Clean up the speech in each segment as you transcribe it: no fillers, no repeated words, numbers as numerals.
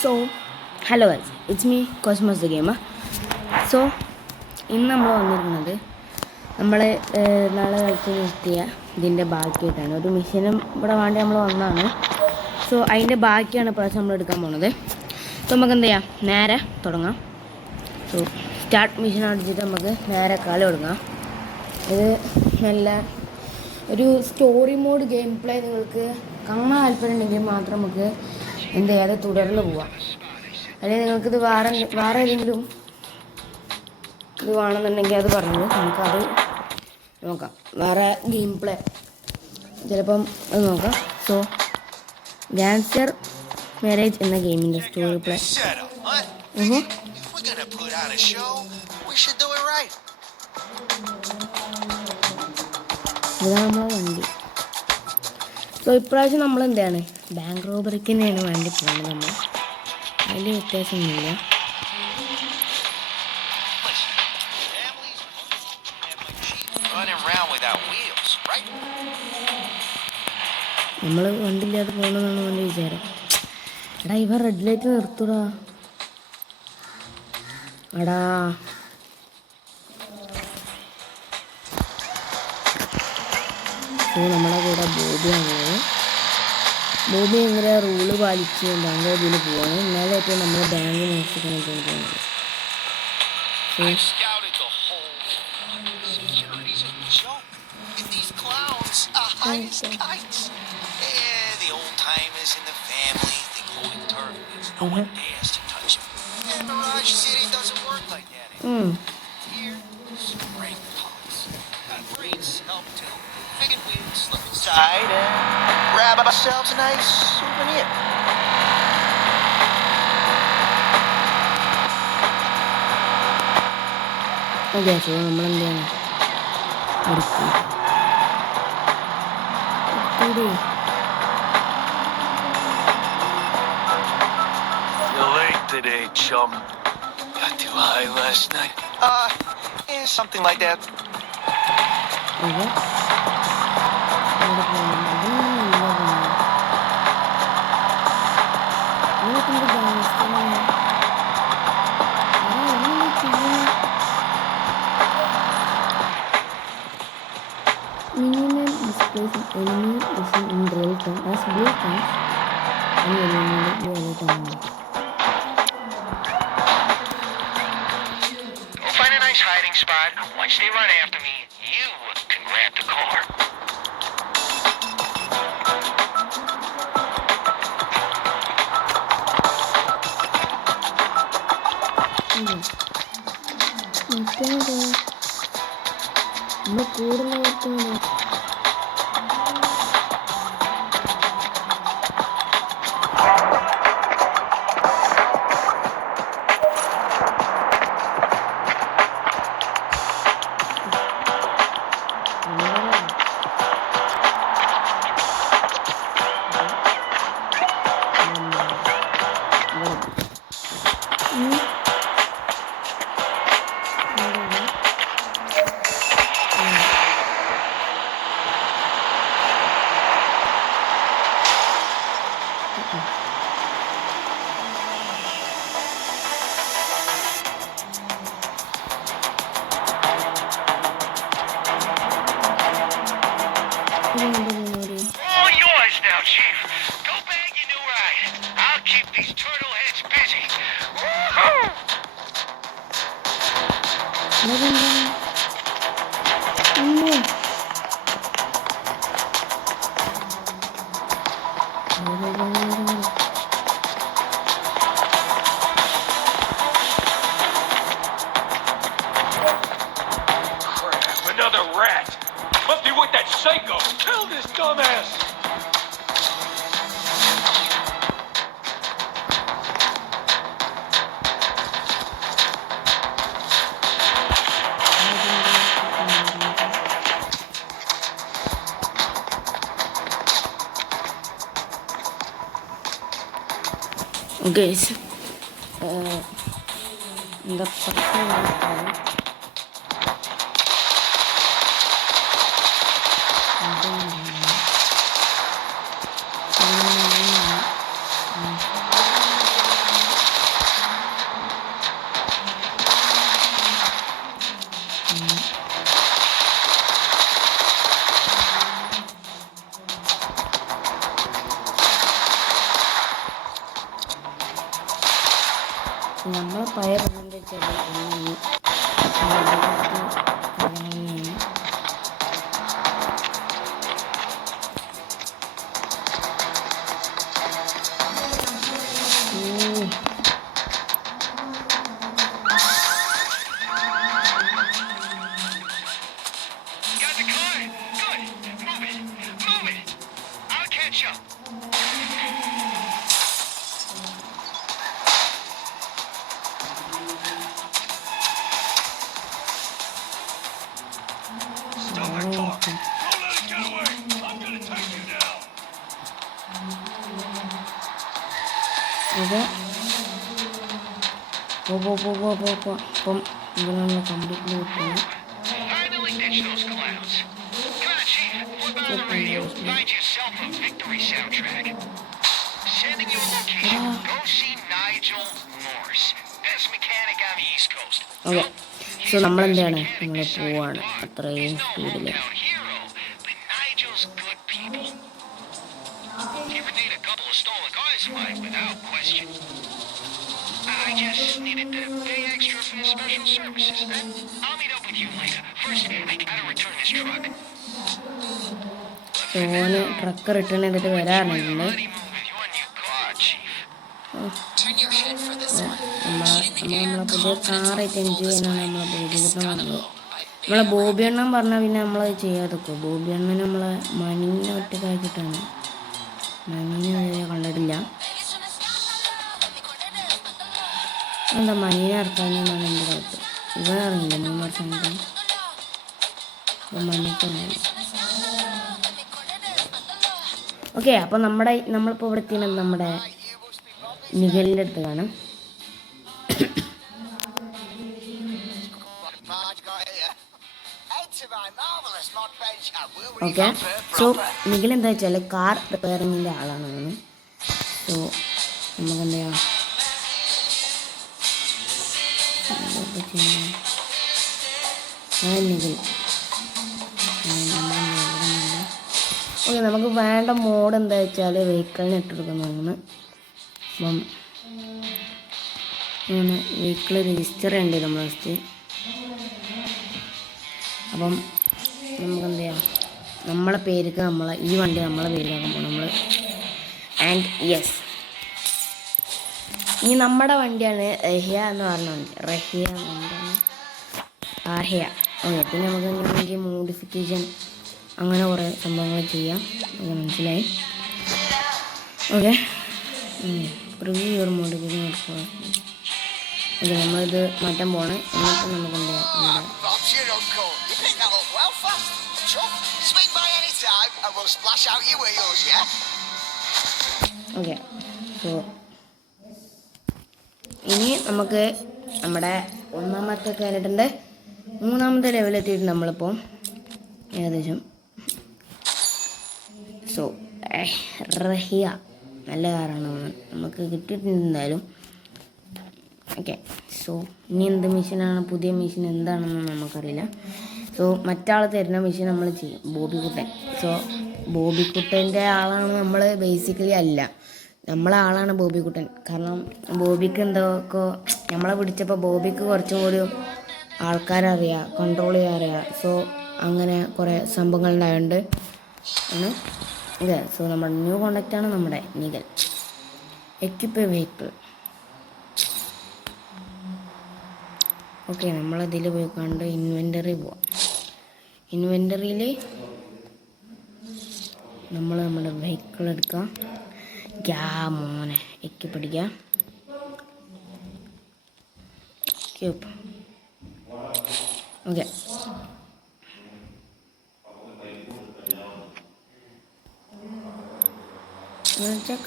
So hello guys, it's me Cosmos the gamer. So ഇന്ന് നമ്മൾ വന്നിരിക്കുന്നത് നമ്മൾ നാളെ കളിച്ച് നിർത്തിയ ഇതിൻ്റെ ബാക്കിയായിട്ടാണ്. ഒരു മിഷനും ഇവിടെ വേണ്ടി നമ്മൾ വന്നതാണ്. സോ അതിൻ്റെ ബാക്കിയാണ് പ്രാവശ്യം നമ്മൾ എടുക്കാൻ പോണത്. സോ നമുക്ക് എന്ത് ചെയ്യാം, നേരെ തുടങ്ങാം. സോ സ്റ്റാർട്ട് മിഷൻ അടിച്ചിട്ട് നമുക്ക് നേരെ കളി തുടങ്ങാം. ഇത് നല്ല ഒരു സ്റ്റോറി മോഡ് ഗെയിം പ്ലേ നിങ്ങൾക്ക് കാണാൻ താല്പര്യമുണ്ടെങ്കിൽ മാത്രം നമുക്ക് എന്ത് ചെയ്യാതെ തുടർന്ന് പോവാം. അല്ലെങ്കിൽ നിങ്ങൾക്കിത് വേറെ ഏതെങ്കിലും ഇത് വേണമെന്നുണ്ടെങ്കിൽ അത് പറഞ്ഞത് നമുക്കത് നോക്കാം. വേറെ ഗെയിം പ്ലേ ചിലപ്പം അത് നോക്കാം. സോ ഗാങ്സ്റ്റർ മാരേജ് എന്ന ഗെയിമിൻ്റെ സ്റ്റോറി പ്ലേ ഇതാണ് നമ്മളെ വണ്ടി. സോ ഇപ്രാവശ്യം നമ്മൾ എന്താണ് ബാങ്ക് റോബറിക്ക് തന്നെയാണ് വേണ്ടി പോകുന്നത്. നമ്മൾ അതിൽ വ്യത്യാസമൊന്നുമില്ല. നമ്മൾ വണ്ടിയില്ലാതെ പോകണമെന്നാണ് എൻ്റെ വിചാരം. എടാ ഇവ റെഡ് ലൈറ്റ് നിർത്തൂടാ. എടാ നമ്മളെ കൂടെ ബോബിയാണ്. ബോബി ഇങ്ങനെ റൂള് പാലിച്ച് ബാങ്ക് ഇതിൽ പോവാണ്. എന്നാലായിട്ട് നമ്മൾ ബാങ്ക് മോഷിക്കാൻ പോകുന്നത്. Inside and grab ourselves a nice souvenir. Okay, so നമ്മളെന്ത് ചെയ്യണം, You're late today, chum. Got too high last night. Something like that. Okay. Minimum displays enemy is in real time as blue comes and eliminate the other time. Go find a nice hiding spot. Once they run after me, you can grab the car. All yours now, Chief. Go bag your new ride. I'll keep these turtle heads busy. Crap, another rat. Must be with that psycho. Kill this dumbass. Okay, എന്താ പ്രശ്നം? നമ്മളെ പഴയ പണം വെച്ചാൽ Got the car? Good. Move it. Move it. I'll catch up. Stop that car. Don't let it get away. I'm gonna take you down. Okay അപ്പം ഇവിടെ നമ്മൾ completely കിട്ടുന്നു. Finally ditch those clowns. Come on, Chief. Flip on the radio. Find yourself a victory soundtrack. Sending you a location. Go see Nigel Morse. Best mechanic on the East Coast. Okay so നമ്മളെന്താണ് നമ്മൾ പോവാണ് അത്രയും He's no സ്പീഡിൽ. hometown hero, but Nigel's good people. He would need a couple of stolen cars of mine without question. I just needed to pay extra for his special services. I'll meet up with you later. First, I gotta return this truck. ഓന് truck return ചെയ്തിട്ട് വരാറുണ്ട്. Honeymoon with your new car, Chief. നമ്മളെ പുതിയ കാറായിട്ട് enjoy ചെയ്യാനാണ് നമ്മളെ ബോബി കുട്ടൻ പറഞ്ഞത്. നമ്മളെ ബോബി എണ്ണം പറഞ്ഞാൽ പിന്നെ നമ്മളത് ചെയ്യാതൊക്കെ. ബോബി എണ്ണൻ നമ്മളെ മണിനെ ഒറ്റക്കാക്കിയിട്ടാണ്. മണിനെ കണ്ടിട്ടില്ല. എന്താ മണിനെ ഇറക്കാനെന്നാണ് എൻ്റെ ഡൗട്ട്. ഇവ അറിയില്ല 3 വർഷം കൊണ്ട് അപ്പം മണിക്ക് ഓക്കെ. അപ്പം നമ്മളിപ്പോൾ ഇവിടെ എത്തിയത് നമ്മുടെ നിഖലിൻ്റെ അടുത്ത് കാണാം. ഓക്കെ സോ നിഖിൽ എന്താ വെച്ചാൽ കാർ റിപ്പയറിങ്ങിൻ്റെ ആളാണ് അവന്. സോ നമുക്ക് എന്താ നിഖിൽ ഓക്കെ. നമുക്ക് വേണ്ട മോഡ് എന്താ വെച്ചാൽ വെഹിക്കിളിന് ഇട്ടെടുക്കുന്നതാണ്. അപ്പം വെഹിക്കിൾ രജിസ്റ്റർ ചെയ്യേണ്ടത് നമ്മൾ ഫസ്റ്റ്. അപ്പം നമുക്ക് എന്ത് ചെയ്യാം, നമ്മളെ പേർക്ക് ഈ വണ്ടി നമ്മളെ പേരിലാക്കാൻ പോകണം നമ്മൾ. ആൻഡ് യെസ്, ഇനി നമ്മുടെ വണ്ടിയാണ് റഹിയ എന്ന് പറഞ്ഞ വണ്ടി. റഹിയ എന്താണ് ആഹിയ. ഓക്കെ. പിന്നെ നമുക്ക് വേണമെങ്കിൽ മോഡിഫിക്കേഷൻ അങ്ങനെ കുറേ സംഭവങ്ങൾ ചെയ്യാം. ഓക്കെ, മനസ്സിലായി. ഓക്കെ, പ്രിവ്യൂ ഒരു മോഡിഫിക്കേഷൻ കൊടുക്കുക. ഓക്കെ, നമ്മളിത് മാറ്റാൻ പോകണം. എന്നിട്ട് നമുക്ക് എന്ത് ചെയ്യാം, ഓക്കെ. സോ ഇനി നമുക്ക് നമ്മുടെ 1ാമത്തെ കഴിഞ്ഞിട്ടുണ്ട്. 3ാമത്തെ ലെവലെത്തിയിട്ട് നമ്മളിപ്പോൾ ഏകദേശം. സോ റഹിയ നല്ല കാറാണ് നമുക്ക് കിട്ടിയിട്ടുണ്ട് എന്തായാലും. ഓക്കെ, സോ ഇനി എന്ത് മെഷീനാണ്, പുതിയ മെഷീൻ എന്താണെന്ന് നമുക്കറിയില്ല. സോ മറ്റാൾ തരുന്ന മെഷീൻ നമ്മൾ ചെയ്യും. ബോബിക്കുട്ടൻ. സോ ബോബിക്കുട്ടൻ്റെ ആളാണ് നമ്മൾ, ബേസിക്കലി അല്ല, നമ്മളെ ആളാണ് ബോബിക്കുട്ടൻ. കാരണം ബോബിക്ക് എന്തൊക്കെ നമ്മളെ പിടിച്ചപ്പോൾ ബോബിക്ക് കുറച്ചും കൂടി ആൾക്കാരറിയാം, കൺട്രോൾ ചെയ്യാൻ അറിയാം. സോ അങ്ങനെ കുറേ സംഭവങ്ങളുണ്ടായതുകൊണ്ട് ആണ് ഇത്. സോ നമ്മുടെ ന്യൂ കോണ്ടാക്റ്റാണ് നമ്മുടെ നിഖൽ. Equip vehicle. ഓക്കെ, നമ്മളതിൽ പോയി കണ്ട് ഇൻവെൻ്ററി പോവാം. ഇൻവെൻ്ററിയിൽ നമ്മൾ നമ്മുടെ വെഹിക്കിൾ എടുക്കാം. മോനെ എക്യുപ്പ് എക്യുപ്പ്. ഓക്കെ, എന്നുവെച്ചാൽ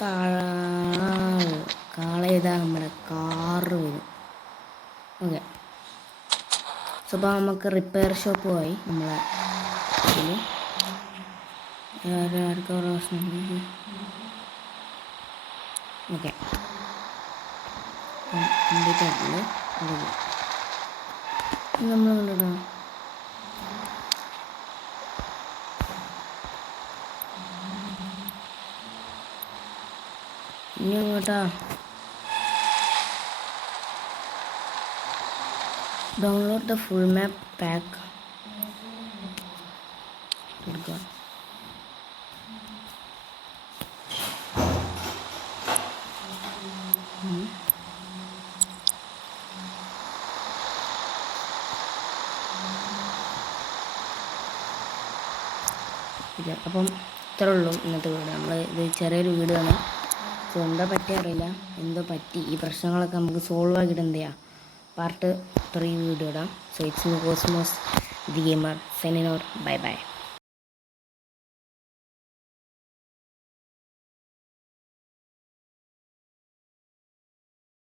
കാള ചെയ്താൽ നമ്മുടെ കാറ് വരും. ഓക്കെ, സോ അപ്പോൾ നമുക്ക് റിപ്പയർ ഷോപ്പ് പോയി നമ്മളെ ഇതിൽ ആർക്കും പ്രശ്നം. ഓക്കെ, കംപ്ലീറ്റ് ആയിട്ടുണ്ട്. നമ്മൾ കണ്ടിട്ടോ ഇനി അങ്ങോട്ടാ download the full map pack എടുക്കുക. ഇല്ല, അപ്പം ഇത്രേ ഉള്ളൂ ഇന്നത്തെ വീഡിയോ. നമ്മൾ ഇത് ചെറിയൊരു വീഡിയോ ആണ്. സോ എന്താ പറ്റിയ അറിയില്ല, എന്തോ പറ്റി. ഈ പ്രശ്നങ്ങളൊക്കെ നമുക്ക് സോൾവ് ആക്കിയിട്ട് എന്ത് ചെയ്യാം, പാർട്ട് 3 വീഡിയോ ഇടാം. So it's me Cosmos the gamer signing out. Bye by.